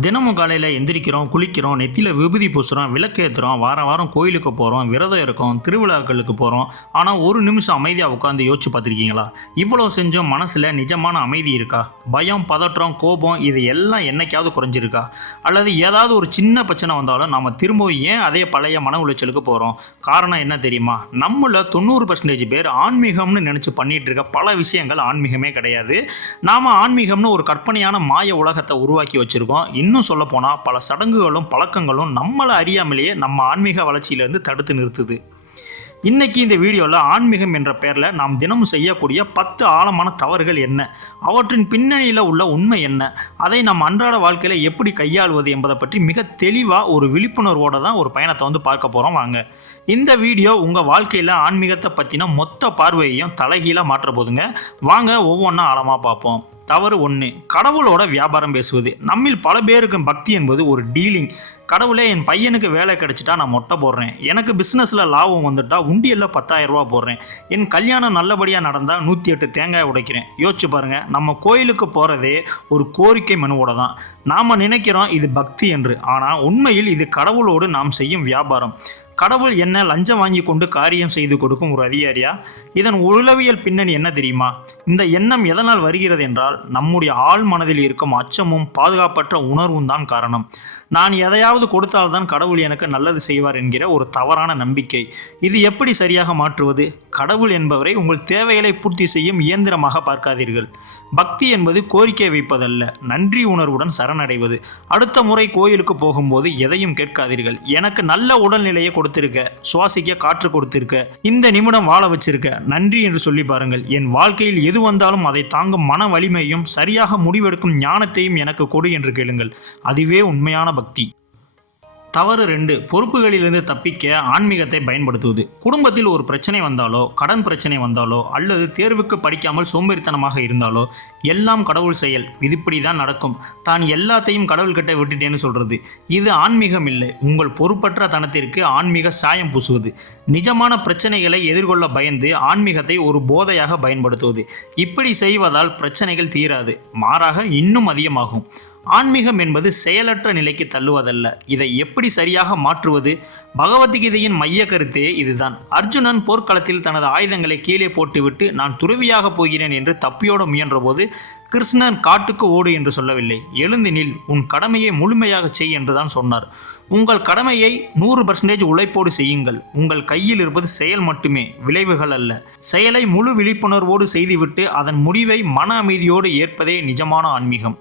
தினமும் காலையில் எந்திரிக்கிறோம், குளிக்கிறோம், நெத்தியில் விபூதி பூசுகிறோம், விளக்கேற்றுறோம், வாரம் வாரம் கோயிலுக்கு போகிறோம், விரதம் இருக்கோம், திருவிழாக்களுக்கு போகிறோம். ஆனால் ஒரு நிமிஷம் அமைதியாக உட்காந்து யோசிச்சு பார்த்துருக்கீங்களா? இவ்வளோ செஞ்சும் மனசில் நிஜமான அமைதி இருக்கா? பயம், பதற்றம், கோபம் இது எல்லாம் என்னைக்காவது குறைஞ்சிருக்கா? அல்லது ஏதாவது ஒரு சின்ன பிரச்சனை வந்தாலும் நம்ம திரும்பவும் ஏன் அதே பழைய மன உளைச்சலுக்கு போகிறோம்? காரணம் என்ன தெரியுமா? நம்மள 90% பேர் ஆன்மீகம்னு நினச்சி பண்ணிகிட்டு இருக்க பல விஷயங்கள் ஆன்மீகமே கிடையாது. நாம் ஆன்மீகம்னு ஒரு கற்பனையான மாய உலகத்தை உருவாக்கி வச்சுருக்கோம். இன்னும் சொல்லப்போனால் பல சடங்குகளும் பழக்கங்களும் நம்மளை அறியாமலேயே நம்ம ஆன்மீக வளர்ச்சியிலேருந்து தடுத்து நிறுத்துது. இன்றைக்கி இந்த வீடியோவில் ஆன்மீகம் என்ற பெயரில் நாம் தினமும் செய்யக்கூடிய 10 ஆழமான தவறுகள் என்ன, அவற்றின் பின்னணியில் உள்ள உண்மை என்ன, அதை நம் அன்றாட வாழ்க்கையில் எப்படி கையாளுவது என்பதை பற்றி மிக தெளிவாக ஒரு விழிப்புணர்வோடு தான் ஒரு பயணத்தை பார்க்க போகிறோம். வாங்க. இந்த வீடியோ உங்கள் வாழ்க்கையில் ஆன்மீகத்தை பற்றின மொத்த பார்வையையும் தலைகீழாக மாற்ற போதுங்க. வாங்க ஒவ்வொன்றா ஆழமாக பார்ப்போம். தவறு 1, கடவுளோட வியாபாரம் பேசுவது. நம்மில் பல பேருக்கு பக்தி என்பது ஒரு டீலிங். கடவுளே, என் பையனுக்கு வேலை கிடைச்சிட்டா நான் மொட்டை போடுறேன், எனக்கு பிஸ்னஸில் லாபம் வந்துட்டா உண்டியலில் 10,000 ரூபா போடுறேன், என் கல்யாணம் நல்லபடியாக நடந்தால் 108 தேங்காய் உடைக்கிறேன். யோசிச்சு பாருங்கள், நம்ம கோயிலுக்கு போகிறதே ஒரு கோரிக்கை மனுவோட தான். நாம் நினைக்கிறோம் இது பக்தி என்று, ஆனால் உண்மையில் இது கடவுளோடு நாம் செய்யும் வியாபாரம். கடவுள் என்ன லஞ்சம் வாங்கி கொண்டு காரியம் செய்து கொடுக்கும் ஒரு அதிகாரியா? இதன் உளவியல் பின்னணி என்ன தெரியுமா? இந்த எண்ணம் எதனால் வருகிறது என்றால், நம்முடைய ஆழ் மனதில் இருக்கும் அச்சமும் பாதுகாப்பற்ற உணர்வும் தான் காரணம். நான் எதையாவது கொடுத்தால்தான் கடவுள் எனக்கு நல்லது செய்வார் என்கிற ஒரு தவறான நம்பிக்கை. இது எப்படி சரியாக மாற்றுவது? கடவுள் என்பவரை உங்கள் தேவைகளை பூர்த்தி செய்யும் இயந்திரமாக பார்க்காதீர்கள். பக்தி என்பது கோரிக்கை வைப்பதல்ல, நன்றி உணர்வுடன் சரணடைவது. அடுத்த முறை கோயிலுக்கு போகும்போது எதையும் கேட்காதீர்கள். எனக்கு நல்ல உடல்நிலையை கொடுத்திருக்க, சுவாசிக்க காற்று கொடுத்திருக்க, இந்த நிமிடம் வாழ வச்சிருக்க, நன்றி என்று சொல்லி பாருங்கள். என் வாழ்க்கையில் எது வந்தாலும் அதை தாங்கும் மன வலிமையும் சரியாக முடிவெடுக்கும் ஞானத்தையும் எனக்கு கொடு என்று கேளுங்கள். அதுவே உண்மையான பக்தி. தவறு 2, பொறுப்புகளிலிருந்து தப்பிக்க ஆன்மீகத்தை பயன்படுத்துவது. குடும்பத்தில் ஒரு பிரச்சனை வந்தாலோ, கடன் பிரச்சனை வந்தாலோ, அல்லது தேர்வுக்கு படிக்காமல் சோம்பேறித்தனமாக இருந்தாலோ, எல்லாம் கடவுள் செயல், இதுபடி தான் நடக்கும், தான் எல்லாத்தையும் கடவுள்கிட்ட விட்டுட்டேன்னு சொல்கிறது, இது ஆன்மீகம் இல்லை. உங்கள் பொறுப்பற்ற தனத்திற்கு ஆன்மீக சாயம் பூசுவது. நிஜமான பிரச்சனைகளை எதிர்கொள்ள பயந்து ஆன்மீகத்தை ஒரு போதையாக பயன்படுத்துவது. இப்படி செய்வதால் பிரச்சனைகள் தீராது, மாறாக இன்னும் அதிகமாகும். ஆன்மீகம் என்பது செயலற்ற நிலைக்கு தள்ளுவதல்ல. இதை எப்படி சரியாக மாற்றுவது? பகவத்கீதையின் மைய கருத்தே இதுதான். அர்ஜுனன் போர்க்களத்தில் தனது ஆயுதங்களை கீழே போட்டுவிட்டு நான் துறவியாக போகிறேன் என்று தப்பியோட முயன்றபோது கிருஷ்ணன் காட்டுக்கு ஓடு என்று சொல்லவில்லை, எழுந்து நில், உன் கடமையை முழுமையாக செய் என்றுதான் சொன்னார். உங்கள் கடமையை 100% உழைப்போடு செய்யுங்கள். உங்கள் கையில் இருப்பது செயல் மட்டுமே, விளைவுகள் அல்ல. செயலை முழு விழிப்புணர்வோடு செய்துவிட்டு அதன் முடிவை மன அமைதியோடு ஏற்பதே நிஜமான ஆன்மீகம்.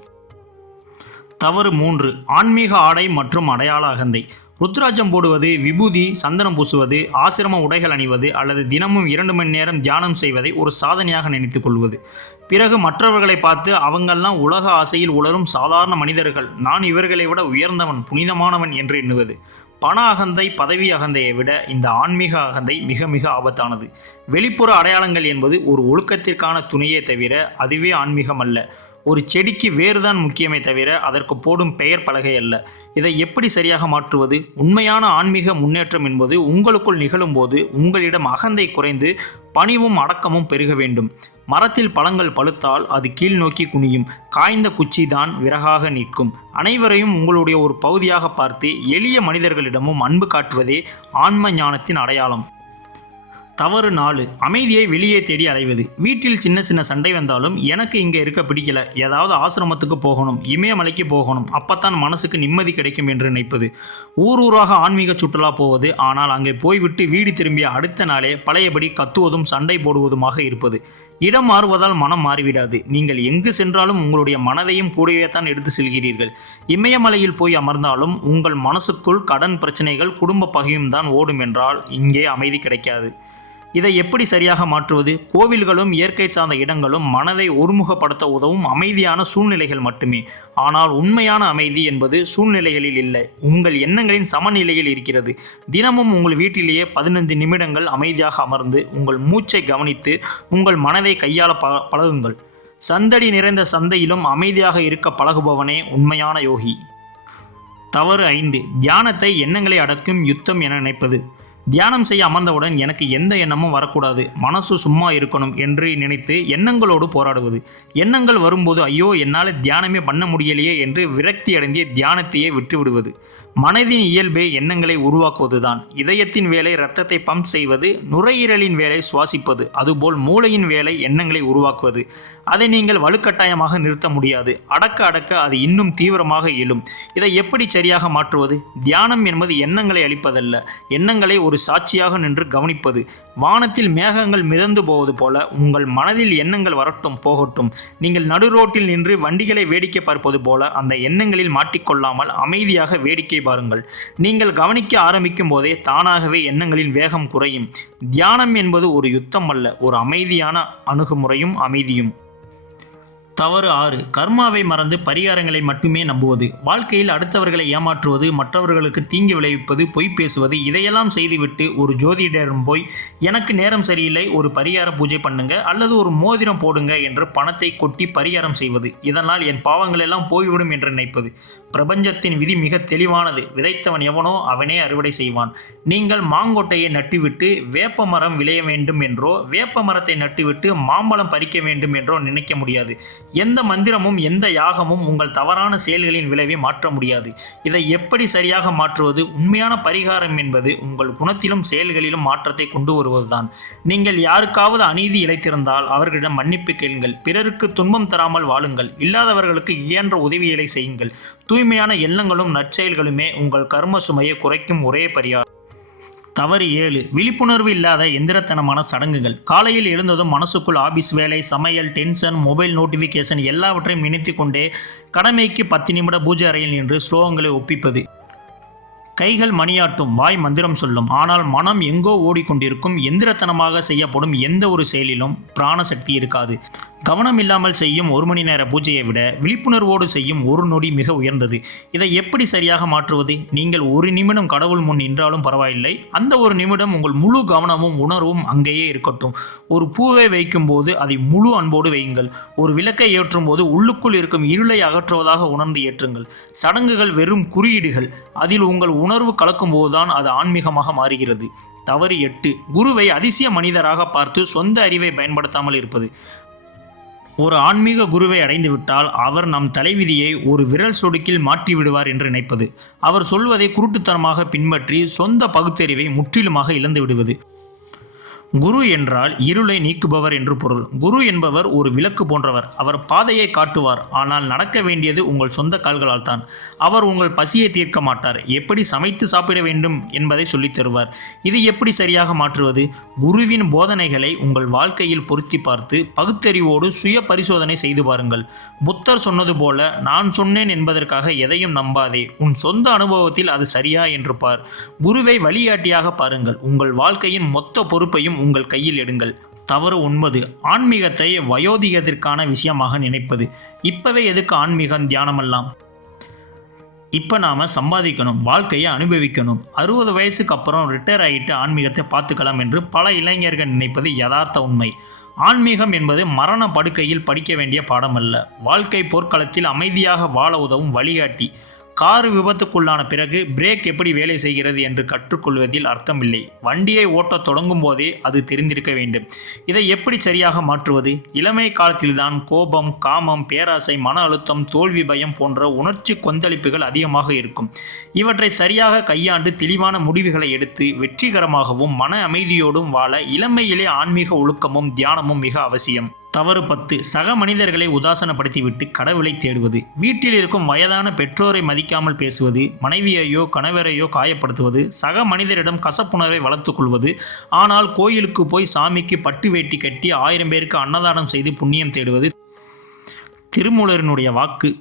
தவறு 3, ஆன்மீக ஆடை மற்றும் அடையாள அகந்தை. ருத்ராட்சம் போடுவது, விபூதி, சந்தனம் பூசுவது, ஆசிரம உடைகள் அணிவது அல்லது தினமும் 2 மணி நேரம் தியானம் செய்வதை ஒரு சாதனையாக நினைத்துக் கொள்வது. பிறகு மற்றவர்களை பார்த்து அவங்கெல்லாம் உலக ஆசையில் உலரும் சாதாரண மனிதர்கள், நான் இவர்களை விட உயர்ந்தவன், புனிதமானவன் என்று எண்ணுவது. பண அகந்தை, பதவி அகந்தையை விட இந்த ஆன்மீக அகந்தை மிக மிக ஆபத்தானது. வெளிப்புற அடையாளங்கள் என்பது ஒரு ஒழுக்கத்திற்கான துணையே தவிர அதுவே ஆன்மீகம் அல்ல. ஒரு செடிக்கு வேறுதான் முக்கியமே தவிர அதற்கு போடும் பெயர் பலகை அல்ல. இதை எப்படி சரியாக மாற்றுவது? உண்மையான ஆன்மீக முன்னேற்றம் என்பது உங்களுக்குள் நிகழும்போது உங்களிடம் அகந்தை குறைந்து பணிவும் அடக்கமும் பெருக வேண்டும். மரத்தில் பழங்கள் பழுத்தால் அது கீழ் நோக்கி குனியும், காய்ந்த குச்சி தான் விறகாக நிற்கும். அனைவரையும் உங்களுடைய ஒரு பகுதியாக பார்த்து எளிய மனிதர்களிடமும் அன்பு காட்டுவதே ஆன்ம ஞானத்தின் அடையாளம். தவறு 4, அமைதியை வெளியே தேடி அலைவது. வீட்டில் சின்ன சின்ன சண்டை வந்தாலும் எனக்கு இங்கே இருக்க பிடிக்கல, ஏதாவது ஆசிரமத்துக்கு போகணும், இமயமலைக்கு போகணும், அப்பத்தான் மனசுக்கு நிம்மதி கிடைக்கும் என்று நினைப்பது. ஊராக ஆன்மீக சுற்றுலா போவது, ஆனால் அங்கே போய்விட்டு வீடு திரும்பிய அடுத்த நாளே பழையபடி கத்துவதும் சண்டை போடுவதுமாக இருப்பது. இடம் மாறுவதால் மனம் மாறிவிடாது. நீங்கள் எங்கு சென்றாலும் உங்களுடைய மனதையும் கூடவே தான் எடுத்து செல்கிறீர்கள். இமயமலையில் போய் அமர்ந்தாலும் உங்கள் மனசுக்குள் கடன் பிரச்சனைகள், குடும்ப பகையும் தான் ஓடும் என்றால் இங்கே அமைதி கிடைக்காது. இதை எப்படி சரியாக மாற்றுவது? கோவில்களும் இயற்கை சார்ந்த இடங்களும் மனதை ஒருமுகப்படுத்த உதவும் அமைதியான சூழ்நிலைகள் மட்டுமே. ஆனால் உண்மையான அமைதி என்பது சூழ்நிலைகளில் இல்லை, உங்கள் எண்ணங்களின் சமநிலையில் இருக்கிறது. தினமும் உங்கள் வீட்டிலேயே 15 நிமிடங்கள் அமைதியாக அமர்ந்து உங்கள் மூச்சை கவனித்து உங்கள் மனதை கையாள பழகுங்கள். சந்தடி நிறைந்த சந்தையிலும் அமைதியாக இருக்க பழகுபவனே உண்மையான யோகி. தவறு 5, தியானத்தை எண்ணங்களை அடக்கும் யுத்தம் என நினைப்பது. தியானம் செய்ய அமர்ந்தவுடன் எனக்கு எந்த எண்ணமும் வரக்கூடாது, மனசு சும்மா இருக்கணும் என்று நினைத்து எண்ணங்களோடு போராடுவது. எண்ணங்கள் வரும்போது ஐயோ என்னால் தியானமே பண்ண முடியலையே என்று விரக்தி அடைந்து தியானத்தையே விட்டுவிடுவது. மனதின் இயல்பே எண்ணங்களை உருவாக்குவதுதான். இதயத்தின் வேலை இரத்தத்தை பம்ப் செய்வது, நுரையீரலின் வேலை சுவாசிப்பது, அதுபோல் மூளையின் வேலை எண்ணங்களை உருவாக்குவது. அதை நீங்கள் வலுக்கட்டாயமாக நிறுத்த முடியாது. அடக்க அடக்க அது இன்னும் தீவிரமாக எழும். இதை எப்படி சரியாக மாற்றுவது? தியானம் என்பது எண்ணங்களை அழிப்பதல்ல, எண்ணங்களை ஒரு சாட்சியாக நின்று கவனிப்பது. வானத்தில் மேகங்கள் மிதந்து போவது போல உங்கள் மனதில் எண்ணங்கள் வரட்டும் போகட்டும். நீங்கள் நடுரோட்டில் நின்று வண்டிகளை வேடிக்கை பார்ப்பது போல அந்த எண்ணங்களில் மாட்டிக்கொள்ளாமல் அமைதியாக வேடிக்கை பாருங்கள். நீங்கள் கவனிக்க ஆரம்பிக்கும் போதே தானாகவே எண்ணங்களின் வேகம் குறையும். தியானம் என்பது ஒரு யுத்தம் அல்ல, ஒரு அமைதியான அணுகுமுறையும் அமைதியும். தவறு 6. கர்மாவை மறந்து பரிகாரங்களை மட்டுமே நம்புவது. வாழ்க்கையில் அடுத்தவர்களை ஏமாற்றுவது, மற்றவர்களுக்கு தீங்கு விளைவிப்பது, பொய் பேசுவது, இதையெல்லாம் செய்துவிட்டு ஒரு ஜோதிடரிடம் போய் எனக்கு நேரம் சரியில்லை, ஒரு பரிகார பூஜை பண்ணுங்க அல்லது ஒரு மோதிரம் போடுங்க என்று பணத்தை கொட்டி பரிகாரம் செய்வது. இதனால் என் பாவங்கள் எல்லாம் போய்விடும் என்று நினைப்பது. பிரபஞ்சத்தின் விதி மிக தெளிவானது. விதைத்தவன் எவனோ அவனே அறுவடை செய்வான். நீங்கள் மாங்கொட்டையை நட்டுவிட்டு வேப்ப மரம் விளைய வேண்டும் என்றோ, வேப்ப மரத்தை நட்டுவிட்டு மாம்பழம் பறிக்க வேண்டும் என்றோ நினைக்க முடியாது. எந்த மந்திரமும் எந்த யாகமும் உங்கள் தவறான செயல்களின் விளைவை மாற்ற முடியாது. இதை எப்படி சரியாக மாற்றுவது? உண்மையான பரிகாரம் என்பது உங்கள் குணத்திலும் செயல்களிலும் மாற்றத்தை கொண்டு வருவதுதான். நீங்கள் யாருக்காவது அநீதி இழைத்திருந்தால் அவர்களிடம் மன்னிப்பு கேளுங்கள். பிறருக்கு துன்பம் தராமல் வாழுங்கள். இல்லாதவர்களுக்கு இயன்ற உதவிகளை செய்யுங்கள். தூய்மையான எண்ணங்களும் நற்செயல்களுமே உங்கள் கர்ம சுமையை குறைக்கும் ஒரே பரிகாரம். தவறு 7. விழிப்புணர்வு இல்லாத எந்திரத்தனமான சடங்குகள். காலையில் எழுந்ததும் மனசுக்குள் ஆபீஸ் வேலை, சமையல், டென்ஷன், மொபைல் நோட்டிஃபிகேஷன் எல்லாவற்றையும் நினைத்து கொண்டே கடமைக்கு 10 நிமிட பூஜை அறையில் நின்று ஸ்லோகங்களை ஒப்பிப்பது. கைகள் மணியாட்டும், வாய் மந்திரம் சொல்லும், ஆனால் மனம் எங்கோ ஓடிக்கொண்டிருக்கும். எந்திரத்தனமாக செய்யப்படும் எந்த ஒரு செயலிலும் பிராணசக்தி இருக்காது. கவனம் இல்லாமல் செய்யும் 1 மணி நேர பூஜையை விட விழிப்புணர்வோடு செய்யும் 1 நொடி மிக உயர்ந்தது. இதை எப்படி சரியாக மாற்றுவது? நீங்கள் 1 நிமிடம் கடவுள் முன் நின்றாலும் பரவாயில்லை. அந்த 1 நிமிடம் உங்கள் முழு கவனமும் உணர்வும் அங்கேயே இருக்கட்டும். ஒரு பூவை வைக்கும் போது அதை முழு அன்போடு வையுங்கள். ஒரு விளக்கை ஏற்றும் போது உள்ளுக்குள் இருக்கும் இருளை அகற்றுவதாக உணர்ந்து ஏற்றுங்கள். சடங்குகள் வெறும் குறியீடுகள். அதில் உங்கள் உணர்வு கலக்கும் போதுதான் அது ஆன்மீகமாக மாறுகிறது. தவறு 8. குருவை அதிசய மனிதராக பார்த்து சொந்த அறிவை பயன்படுத்தாமல் இருப்பது. ஒரு ஆன்மீக குருவை அடைந்துவிட்டால் அவர் நம் தலைவிதியை ஒரு விரல் சொடுக்கில் மாற்றிவிடுவார் என்று நினைப்பது. அவர் சொல்வதை குருட்டுத்தனமாக பின்பற்றி சொந்த பகுத்தறிவை முற்றிலுமாக இழந்து விடுவது. குரு என்றால் இருளை நீக்குபவர் என்று பொருள். குரு என்பவர் ஒரு விளக்கு போன்றவர். அவர் பாதையை காட்டுவார், ஆனால் நடக்க வேண்டியது உங்கள் சொந்த கால்களால் தான். அவர் உங்கள் பசியை தீர்க்க மாட்டார், எப்படி சமைத்து சாப்பிட வேண்டும் என்பதை சொல்லித் தருவார். இது எப்படி சரியாக மாற்றுவது? குருவின் போதனைகளை உங்கள் வாழ்க்கையில் பொருத்தி பார்த்து பகுத்தறிவோடு சுய பரிசோதனை செய்து பாருங்கள். புத்தர் சொன்னது போல, நான் சொன்னேன் என்பதற்காக எதையும் நம்பாதே, உன் சொந்த அனுபவத்தில் அது சரியா என்று பார். குருவை வழிகாட்டியாக பாருங்கள். உங்கள் வாழ்க்கையின் மொத்த பொறுப்பையும் உங்கள் கையில் எடுங்கள். தவறு 9. ஆன்மீகத்தை வயோதிகத்திற்கான விஷயமாக நினைப்பது. இப்பவே எதுக்கு ஆன்மீகம், தியானமெல்லாம்? இப்போ நாம் சம்பாதிக்கணும், வாழ்க்கையை அனுபவிக்கணும், 60 வயசுக்கு அப்புறம் ரிட்டையர் ஆகிட்டு ஆன்மீகத்தை பார்த்துக்கலாம் என்று பல இளைஞர்கள் நினைப்பது யதார்த்த உண்மை. ஆன்மீகம் என்பது மரண படுக்கையில் படிக்க வேண்டிய பாடம் அல்ல. வாழ்க்கை போர்க்களத்தில் அமைதியாக வாழ உதவும் வழிகாட்டி. கார் விபத்துக்குள்ளான பிறகு பிரேக் எப்படி வேலை செய்கிறது என்று கற்றுக்கொள்வதில் அர்த்தமில்லை. வண்டியை ஓட்டத் தொடங்கும் போதே அது தெரிந்திருக்க வேண்டும். இதை எப்படி சரியாக மாற்றுவது? இளமை காலத்தில்தான் கோபம், காமம், பேராசை, மன அழுத்தம், தோல்வி பயம் போன்ற உணர்ச்சி கொந்தளிப்புகள் அதிகமாக இருக்கும். இவற்றை சரியாக கையாண்டு தெளிவான முடிவுகளை எடுத்து வெற்றிகரமாகவும் மன அமைதியோடும் வாழ இளமையிலே ஆன்மீக ஒழுக்கமும் தியானமும் மிக அவசியம். தவறு 10. சக மனிதர்களை உதாசனப்படுத்திவிட்டு கடவுளை தேடுவது. வீட்டில் இருக்கும் வயதான பெற்றோரை மதிக்காமல் பேசுவது, மனைவியையோ கணவரையோ காயப்படுத்துவது, சக மனிதரிடம் கசப்புணர்வை வளர்த்து கொள்வது. ஆனால் கோயிலுக்கு போய் சாமிக்கு பட்டு வேட்டி கட்டி 1000 பேருக்கு அன்னதானம் செய்து புண்ணியம் தேடுவது. திருமூலரினுடைய வாக்கு: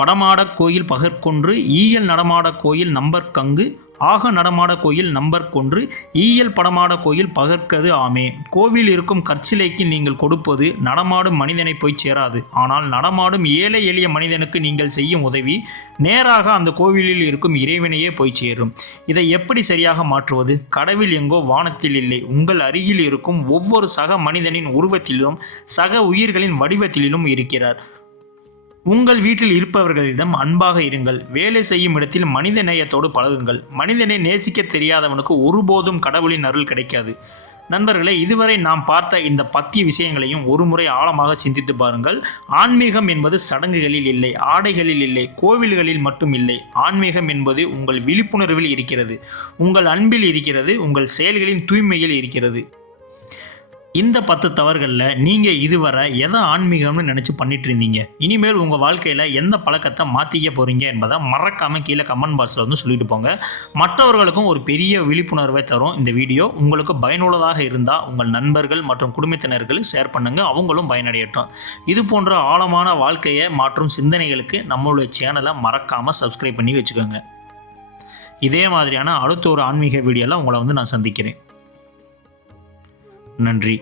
படமாடக் கோயில் பகற்கொன்று, ஈயல் நடமாட கோயில் நம்பர்கங்கு, ஆக நடமாட கோயில் நம்பர்கொன்று, ஈயல் படமாட கோயில் பகற்கது ஆமே. கோவில் இருக்கும் கற்சிலைக்கு நீங்கள் கொடுப்பது நடமாடும் மனிதனை போய் சேராது. ஆனால் நடமாடும் ஏழை எளிய மனிதனுக்கு நீங்கள் செய்யும் உதவி நேராக அந்த கோவிலில் இருக்கும் இறைவனையே போய் சேரும். இதை எப்படி சரியாக மாற்றுவது? கடவுள் எங்கோ வானத்தில் இல்லை, உங்கள் அருகில் இருக்கும் ஒவ்வொரு சக மனிதனின் உருவத்திலும் சக உயிர்களின் வடிவத்திலும் இருக்கிறார். உங்கள் வீட்டில் இருப்பவர்களிடம் அன்பாக இருங்கள். வேலை செய்யும் இடத்தில் மனித நேயத்தோடு பழகுங்கள். மனிதனை நேசிக்க தெரியாதவனுக்கு ஒருபோதும் கடவுளின் அருள் கிடைக்காது. நண்பர்களே, இதுவரை நாம் பார்த்த இந்த 10 விஷயங்களையும் ஒருமுறை ஆழமாக சிந்தித்து பாருங்கள். ஆன்மீகம் என்பது சடங்குகளில் இல்லை, ஆடைகளில் இல்லை, கோவில்களில் மட்டும் இல்லை. ஆன்மீகம் என்பது உங்கள் விழிப்புணர்வில் இருக்கிறது, உங்கள் அன்பில் இருக்கிறது, உங்கள் செயல்களின் தூய்மையில் இருக்கிறது. இந்த 10 தவறுகளில் நீங்கள் இதுவரை எதை ஆன்மீகம்னு நினச்சி பண்ணிட்டு இருந்தீங்க? இனிமேல் உங்கள் வாழ்க்கையில் எந்த பழக்கத்தை மாற்றிக்க போகிறீங்க என்பதை மறக்காமல் கீழே கமெண்ட் பாக்ஸில் வந்து சொல்லிட்டு போங்க. மற்றவர்களுக்கும் ஒரு பெரிய விழிப்புணர்வை தரும் இந்த வீடியோ. உங்களுக்கு பயனுள்ளதாக இருந்தால் உங்கள் நண்பர்கள் மற்றும் குடும்பத்தினர்களுக்கு ஷேர் பண்ணுங்கள், அவங்களும் பயனடையட்டும். இது போன்ற ஆழமான வாழ்க்கையை மாற்றும் சிந்தனைகளுக்கு நம்மளுடைய சேனலை மறக்காமல் சப்ஸ்கிரைப் பண்ணி வச்சுக்கோங்க. இதே மாதிரியான அடுத்த ஒரு ஆன்மீக வீடியோவில் உங்களை வந்து நான் சந்திக்கிறேன். நன்றி.